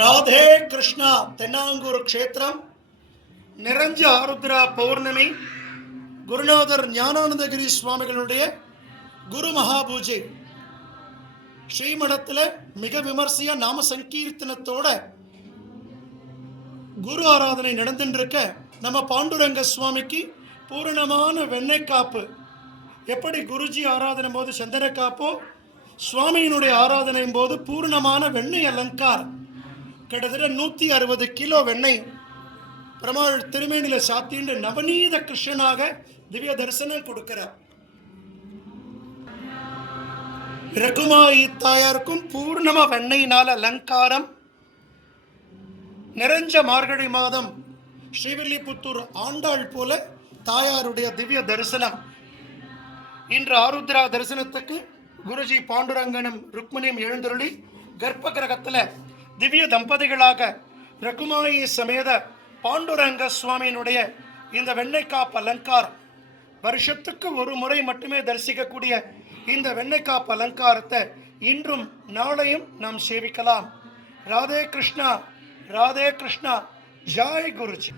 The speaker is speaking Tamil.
ராதே கிருஷ்ணா. தென்னாங்கூர் க்ஷேத்திரம், நிரஞ்ச ஆருத்ரா பௌர்ணமி, குருநாதர் ஞானானந்தகிரி சுவாமிகளுடைய குரு மகாபூஜை. ஸ்ரீமடத்தில் மிக விமர்சையா நாம சங்கீர்த்தனத்தோட குரு ஆராதனை நடந்துருக்க நம்ம பாண்டுரங்க சுவாமிக்கு பூரணமான வெண்ணெய் காப்பு. எப்படி குருஜி ஆராதனை போது சந்தன காப்போ, சுவாமியினுடைய ஆராதனையும் போது பூர்ணமான வெண்ணெய் அலங்காரம். கிட்டத்தட்ட 160 கிலோ வெண்ணெய் பெருமாள் திருமேனில சாத்திண்டு நவநீத கிருஷ்ணனாக திவ்ய தரிசனம் கொடுக்கிறார். ரகுமாயி தாயாருக்கும் பூர்ணமா வெண்ணெயினால் அலங்காரம். நிறைஞ்ச மார்கழி மாதம் ஸ்ரீவில்லிபுத்தூர் ஆண்டாள் போல தாயாருடைய திவ்ய தரிசனம். இன்று ஆருத்ரா தரிசனத்துக்கு குருஜி பாண்டுரங்கனும் ருக்மணியும் எழுந்தருளி கர்ப்ப கிரகத்தில் திவ்ய தம்பதிகளாக ரகுமாயி சமேத பாண்டுரங்க சுவாமியினுடைய இந்த வெண்ணெய்க்காப்பு அலங்காரம் வருஷத்துக்கு ஒரு முறை மட்டுமே தரிசிக்கக்கூடிய இந்த வெண்ணெய்க்காப்பு அலங்காரத்தை இன்றும் நாளையும் நாம் சேவிக்கலாம். ராதே கிருஷ்ணா, ராதே கிருஷ்ணா. ஜாய் குருஜி.